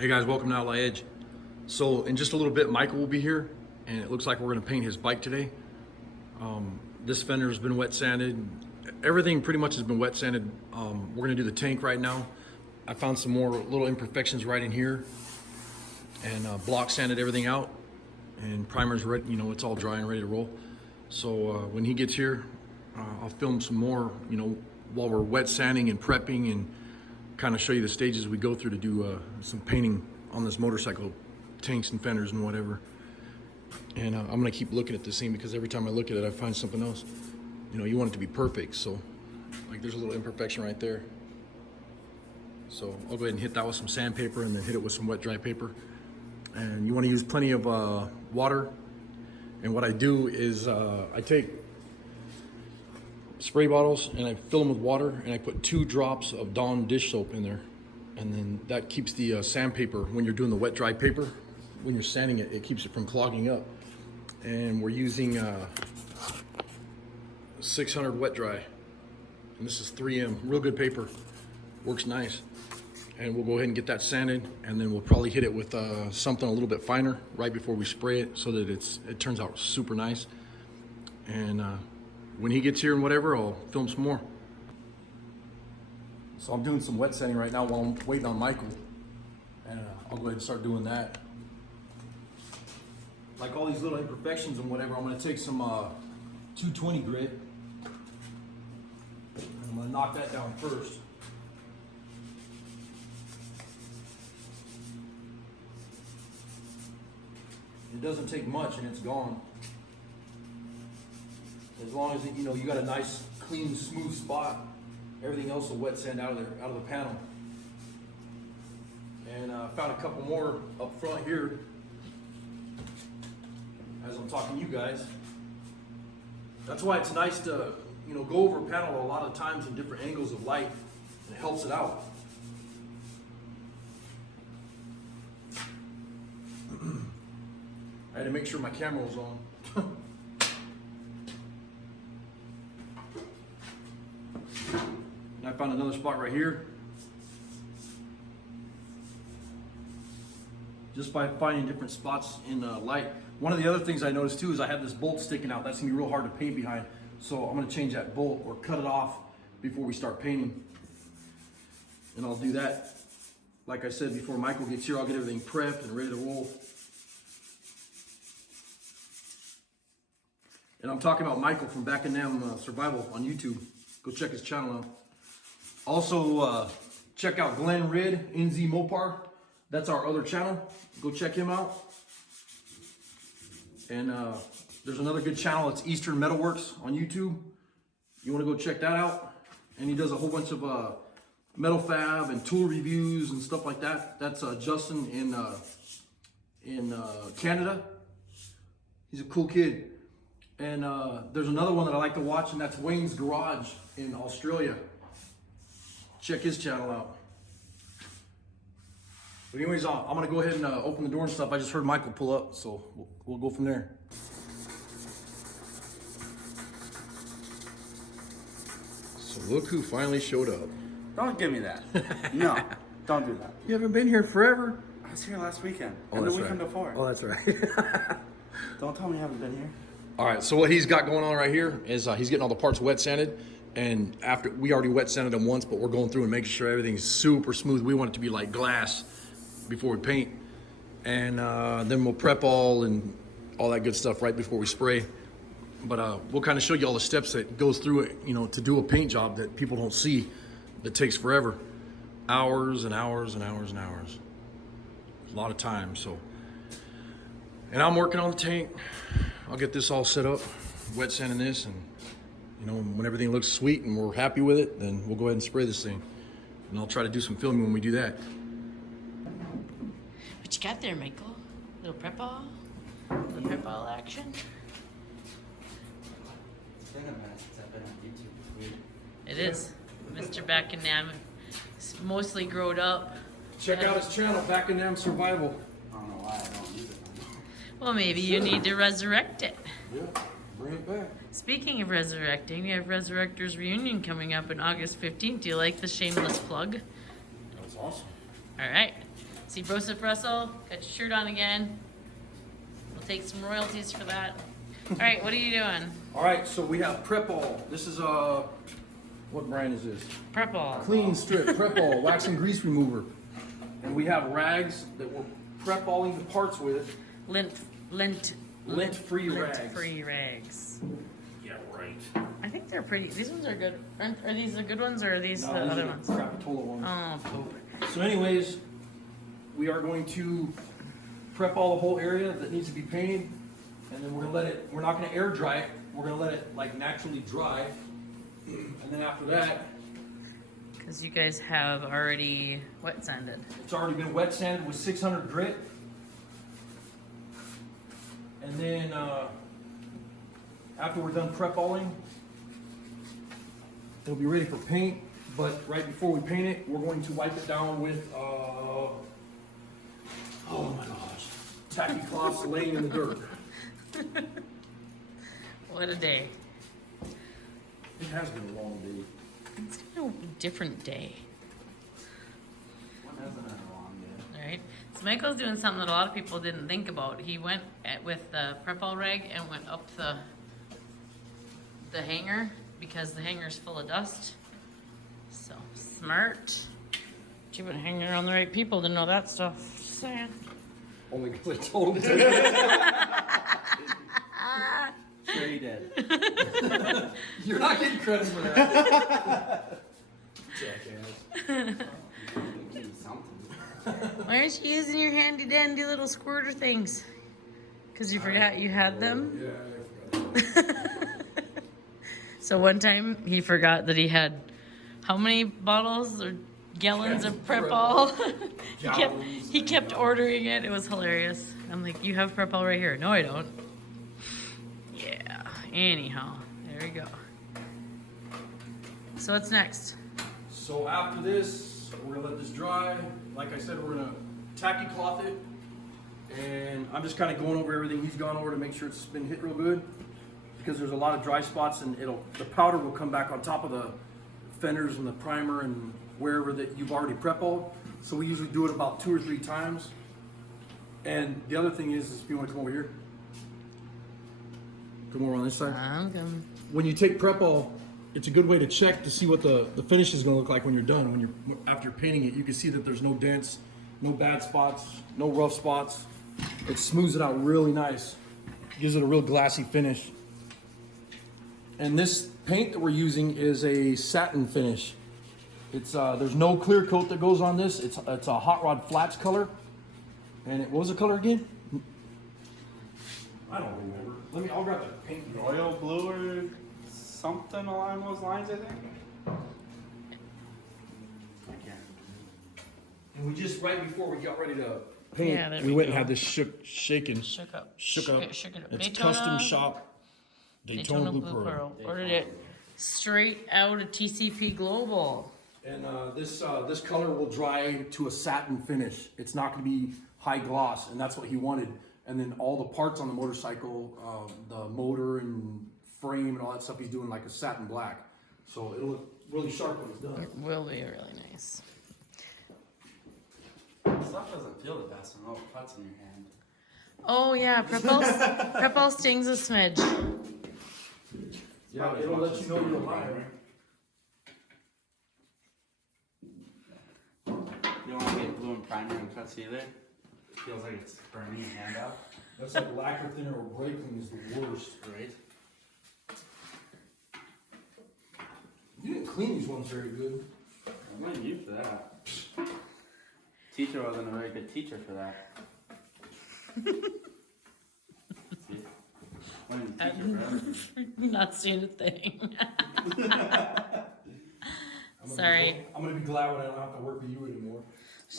Hey guys, welcome to Outlaw Edge. So in just a little bit, Michael will be here, and it looks like we're gonna paint his bike today. This fender's been wet sanded. Everything pretty much has been wet sanded. We're gonna do the tank right now. I found some more little imperfections right in here, and block sanded everything out, and primer's ready. You know, it's all dry and ready to roll. So when he gets here, I'll film some more. You know, while we're wet sanding and prepping, and kind of show you the stages we go through to do some painting on this motorcycle, tanks and fenders and whatever. And I'm gonna keep looking at this thing because every time I look at it, I find something else. You know, you want it to be perfect. So like there's a little imperfection right there. So I'll go ahead and hit that with some sandpaper and then hit it with some wet dry paper. And you wanna use plenty of water. And what I do is I take spray bottles and I fill them with water, and I put 2 drops of Dawn dish soap in there, and then that keeps the sandpaper, when you're doing the wet dry paper, when you're sanding it, it keeps it from clogging up. And we're using 600 wet dry, and this is 3M, real good paper, works nice. And we'll go ahead and get that sanded, and then we'll probably hit it with something a little bit finer right before we spray it, so that it turns out super nice. And when he gets here and whatever, I'll film some more. So I'm doing some wet sanding right now while I'm waiting on Michael. And I'll go ahead and start doing that. Like all these little imperfections and whatever, I'm gonna take some 220 grit. And I'm gonna knock that down first. It doesn't take much and it's gone. As long as you know you got a nice, clean, smooth spot, everything else will wet sand out of the panel. And I found a couple more up front here as I'm talking to you guys. That's why it's nice to go over a panel a lot of times in different angles of light, and it helps it out. I had to make sure my camera was on. And I found another spot right here. Just by finding different spots in light. One of the other things I noticed too is I have this bolt sticking out. That's gonna be real hard to paint behind. So I'm gonna change that bolt or cut it off before we start painting. And I'll do that, like I said, before Michael gets here. I'll get everything prepped and ready to roll. And I'm talking about Michael from Back in Them Survival on YouTube. Go check his channel out. Also, check out Glenn Ridd, NZ Mopar. That's our other channel. Go check him out. And there's another good channel. It's Eastern Metalworks on YouTube. You want to go check that out. And he does a whole bunch of metal fab and tool reviews and stuff like that. That's Justin in Canada. He's a cool kid. And there's another one that I like to watch, and that's Wayne's Garage in Australia. Check his channel out. But anyways, I'm gonna go ahead and open the door and stuff. I just heard Michael pull up, so we'll go from there. So look who finally showed up. Don't give me that. No, don't do that. You haven't been here forever. I was here last weekend. Oh, and the that's weekend right. before. Oh, that's right. Don't tell me you haven't been here. All right, so what he's got going on right here is he's getting all the parts wet sanded, and after we already wet sanded them once, but we're going through and making sure everything's super smooth. We want it to be like glass before we paint, and then we'll prep all that good stuff right before we spray. But we'll kind of show you all the steps that goes through it, to do a paint job that people don't see, that takes forever, hours and hours and hours and hours, a lot of time. So, and I'm working on the tank. I'll get this all set up, wet sanding this, and when everything looks sweet and we're happy with it, then we'll go ahead and spray this thing. And I'll try to do some filming when we do that. What you got there, Michael? Little prep ball? Little prep ball action? It's been a minute since I've been on YouTube. It's weird. It is. Mr. Back in Nam is mostly growed up. Check out his channel, Back in Them Survival. I don't know why I don't use it. Well, maybe you need to resurrect it. Yeah, bring it back. Speaking of resurrecting, we have Resurrectors Reunion coming up on August 15th. Do you like the shameless plug? That's awesome. All right. See Joseph Russell, got your shirt on again. We'll take some royalties for that. All right, what are you doing? All right, so we have Prep-All. This is what brand is this? Prep-All. Clean Strip Prep-All wax and grease remover. And we have rags that we're Prep-Alling the parts with. Lint-free rags. Lint-free rags. Yeah, right. I think they're pretty. These ones are good. Are these the good ones or are these No, the these other are ones? the Crapitola ones. Oh, poop. So anyways, we are going to prep all the whole area that needs to be painted, and then we're not gonna air dry it, we're gonna let it like naturally dry. And then after that, Because you guys have already wet sanded. it's already been wet sanded with 600 grit. And then after we're done prep-alling, it'll be ready for paint. But right before we paint it, we're going to wipe it down with, oh my gosh, tacky cloths laying in the dirt. What a day. It has been a long day. It's been a different day. What hasn't been a long day? All right. So Michael's doing something that a lot of people didn't think about. He went with the Prep-All rag and went up the hanger because the hanger's full of dust. So smart. But you've been hanging around the right people to know that stuff. Just saying. Only because I told him to. Sure you did. You're not getting credit for that. Jackass. Give me something. Why aren't you using your handy dandy little squirter things? Because you forgot you had them? Yeah, I forgot. So one time he forgot that he had how many bottles or gallons of Prep-All? he kept ordering it. It was hilarious. I'm like, you have Prep-All right here. No, I don't. Yeah. Anyhow, there we go. So what's next? So after this, we're gonna let this dry. Like I said, we're gonna tacky cloth it. And I'm just kind of going over everything he's gone over to make sure it's been hit real good. Because there's a lot of dry spots and the powder will come back on top of the fenders and the primer and wherever that you've already Prep-Alled. So we usually do it about 2 or 3 times. And the other thing is if you want to come over here. Come over on this side. I'm coming. When you take Prep-All, it's a good way to check to see what the finish is going to look like when you're done. When you're after painting it, you can see that there's no dents, no bad spots, no rough spots. It smooths it out really nice. Gives it a real glassy finish. And this paint that we're using is a satin finish. It's there's no clear coat that goes on this. It's a hot rod flats color. And what was the color again? I don't remember. I'll grab the paint. Royal blue or something along those lines, I think. I can't. And we just right before we got ready to paint, Yeah, there we we went go. and had this shaken. Shook up. Shook up. Shook it up. It's Daytona- custom shop Daytona Blue Pearl. Ordered it straight out of TCP Global. And this color will dry to a satin finish. It's not going to be high gloss, and that's what he wanted. And then all the parts on the motorcycle, the motor and frame and all that stuff, he's doing like a satin black. So it'll look really sharp when it's done. It will be really nice. Stuff doesn't feel the best when it cuts in your hand. Oh yeah, Prep-All stings a smidge. Yeah, it'll let you know you're alive. You don't want to get glue and primer and cuts either. It feels like it's burning your hand out. That's like lacquer thinner or brake clean is the worst. Right? You didn't clean these ones very good. I blame you for that. Teacher wasn't a very good teacher for that. See? Blame the teacher for everything. Not seeing a thing. Sorry. I'm gonna be glad when I don't have to work with you anymore.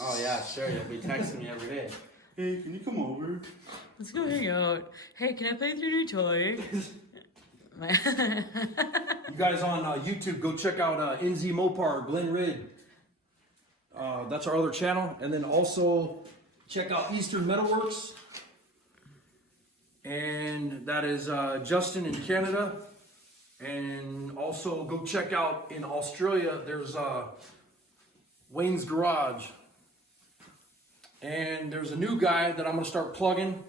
Oh yeah, sure. You'll be texting me every day. Hey, can you come over? Let's go hang out. Hey, can I play with your new toy? You guys on YouTube, go check out NZ Mopar, Glen Rid. That's our other channel. And then also check out Eastern Metalworks. And that is Justin in Canada. And also go check out in Australia, there's Wayne's Garage. And there's a new guy that I'm gonna start plugging.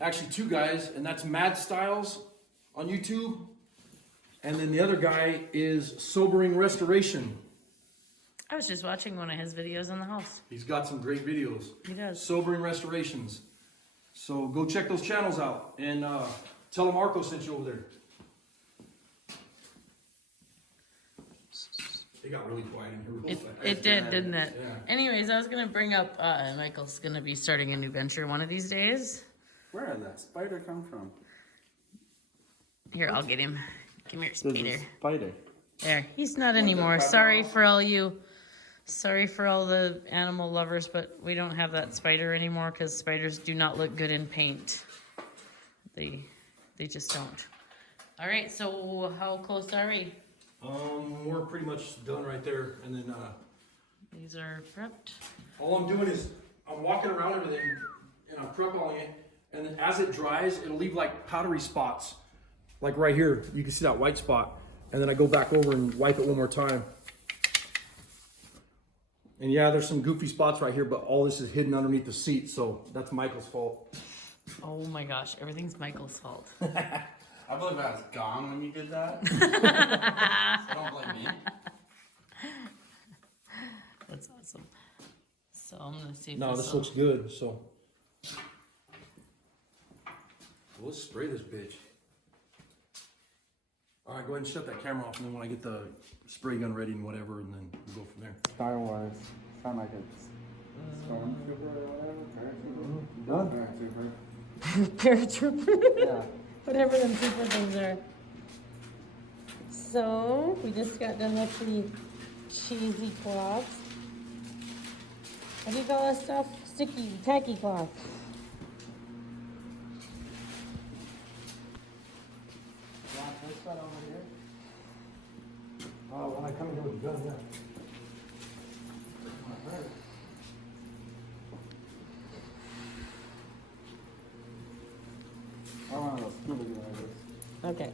Actually, two guys, and that's Mad Styles on YouTube. And then the other guy is Sobering Restoration. I was just watching one of his videos in the house. He's got some great videos. He does. Sobering Restorations. So go check those channels out and tell them Marco sent you over there. It got really quiet in here real fast. It did, didn't it? Yeah. Anyways, I was gonna bring up Michael's gonna be starting a new venture one of these days. Where did that spider come from? Here, I'll get him. Come here, There's Spider. a spider. There, he's not anymore. Sorry for all the animal lovers, but we don't have that spider anymore because spiders do not look good in paint. They just don't. All right, so how close are we? We're pretty much done right there, and then These are prepped. all I'm doing is I'm walking around everything and I'm prep-balling it, and then as it dries, it'll leave like powdery spots. Like right here, you can see that white spot, and then I go back over and wipe it one more time. And yeah, there's some goofy spots right here, but all this is hidden underneath the seat, so that's Michael's fault. Oh my gosh, everything's Michael's fault. I believe I was gone when you did that. So don't blame me. That's awesome. So I'm gonna see if No, this looks good, so. Let's spray this bitch. All right, go ahead and shut that camera off, and then when I get the spray gun ready and whatever, and then we'll go from there. Star Wars. Sound like it's Stormtrooper or whatever. Paratrooper. paratrooper. Yeah. Whatever them super things are. So we just got done with the cheesy cloth. What do you call that stuff? Sticky, tacky cloth. Oh, when I come in here with the gun, yeah. I want to scuba gear like this. Okay.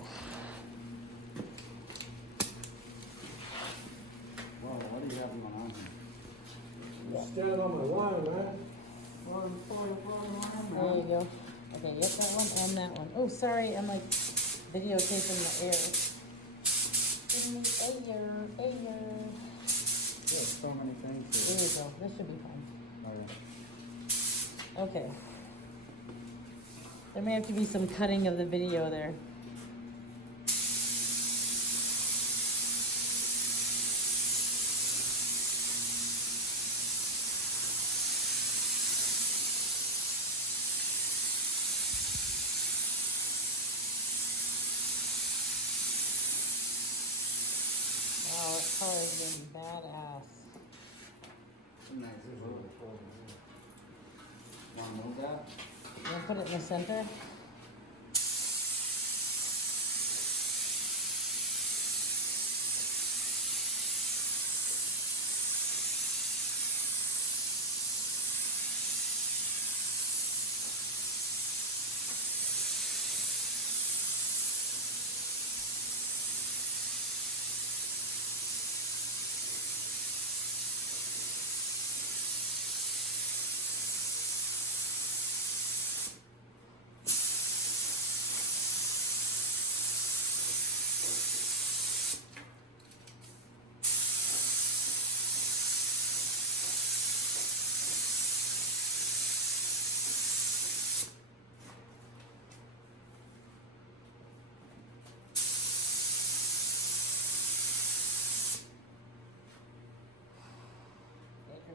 Whoa, what do you have going on here? Standing on my line, man. There you go. Okay, yep, that one and that one. Oh, sorry, I'm like videotaping the air. In the air. There's so many things There here. you go. This should be fun. Oh, yeah. Okay. There may have to be some cutting of the video there. Wow, that color is gonna be badass. Nice. There's a little hole in here. Want to move that? You wanna put it in the center?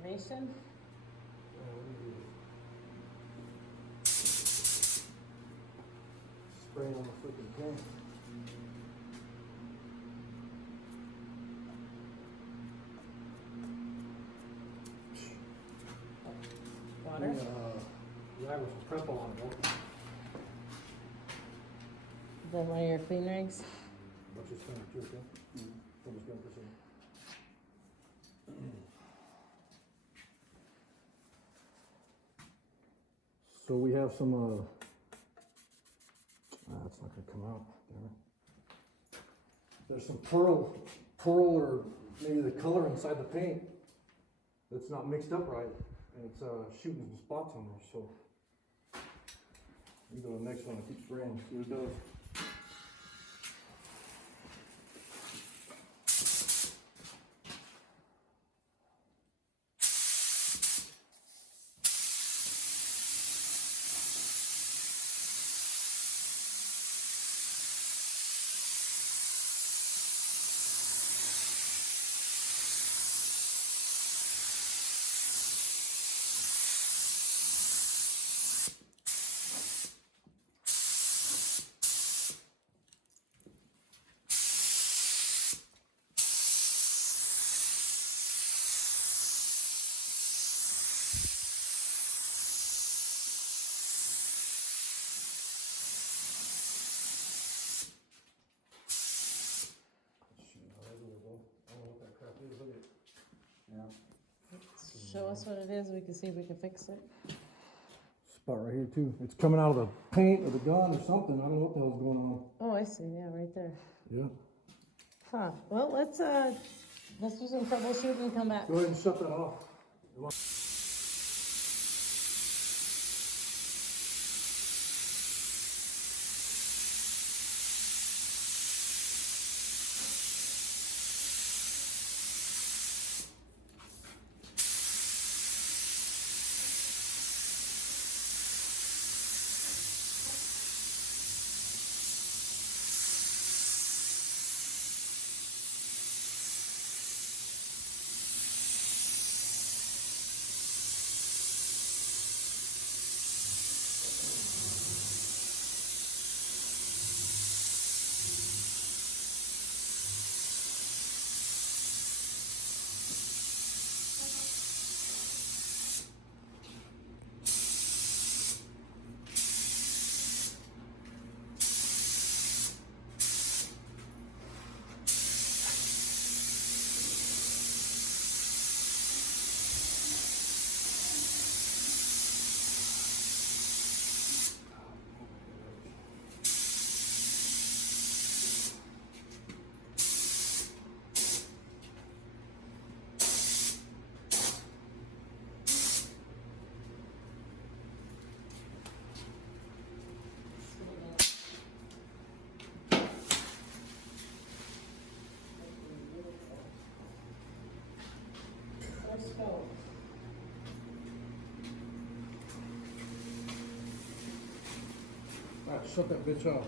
Decoration? Spray on the freaking can. Water? Yeah, with some prep on it. Is that one of your clean rigs? What's your standard too, okay? I'm just going for some. So we have some, that's not gonna come out. Damn it. There's some pearl or maybe the color inside the paint that's not mixed up right. and it's shooting some spots on there. So we go to the next one. I keep spraying. See what it does. Yeah. Show us what it is. We can see if we can fix it. Spot right here too. It's coming out of the paint or the gun or something. I don't know what the hell's going on. Oh, I see. Yeah, right there. Yeah. Huh. Well, let's do some troubleshooting and come back. Go ahead and shut that off. All right, shut that bitch off.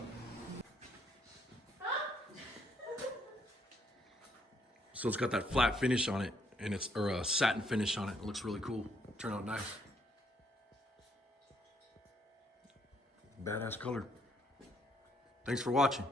So it's got that flat finish on it, and it's or a satin finish on it. It looks really cool. Turned out nice. Badass color. Thanks for watching.